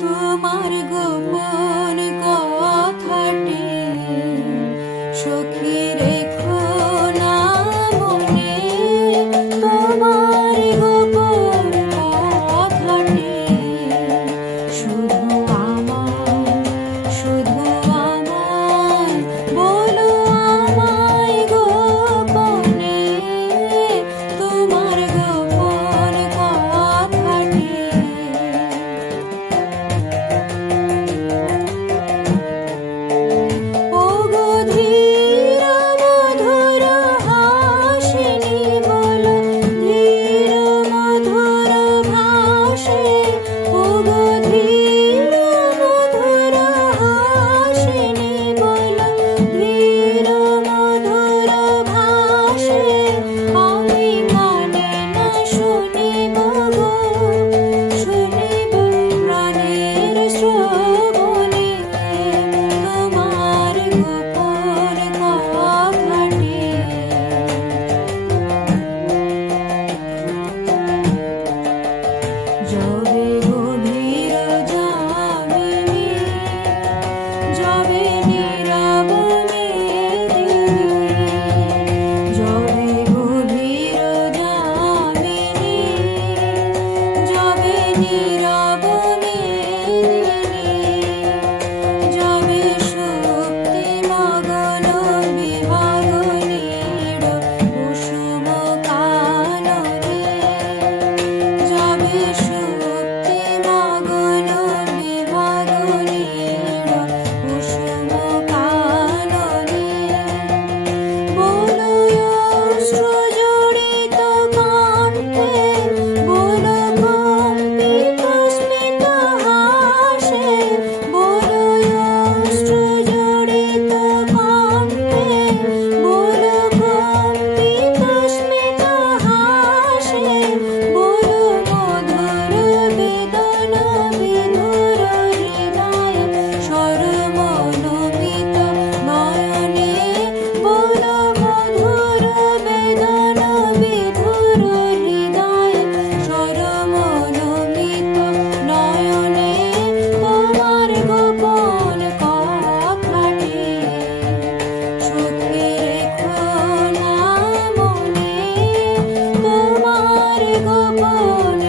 তোমার গোপন কথাটি সখী রেখো না মনে, তোমার গোপন কথাটি শুধু আমায় বলো, আমায় গোপনে তোমার গোপন কথাটি। ওগো ধীর মধুর হাসিনী বলো, ধীর মধুর ভাষে, ওগো ধীর মধুর হাসিনী বলো, ধীর মধুর ভাষে, আমি কানে না শুনিব গো, শুনিব প্রাণের শ্রবণে তোমার গোপন কথাটি। যবে গভীর যামিনী, যবে নীরব মেদিনী, যবে গভীর যামিনী, যবে নীরব মেদিনী, যবে সুপ্তি মগন বিভাগনীর কুসুম কাননে, যবে সুপ্তি মগন বিভাগনীর কুসুম কাননে, বলো অশ্রুজড়িত কণ্ঠে, বলো কম্পিত স্মিত হাসে, বলো অশ্রুজড়িত কণ্ঠে, বলো কম্পিত স্মিত হাসে, বলো মধুর বেদন বিধুর হৃদয়ে সরমনোমিত নয়নে, বলো মধুর বেদন বিধুর হৃদয়ে সরমনোমিত নয়নে তোমার গোপন কথাটি সখী রেখো না মনে, তোমার গোপন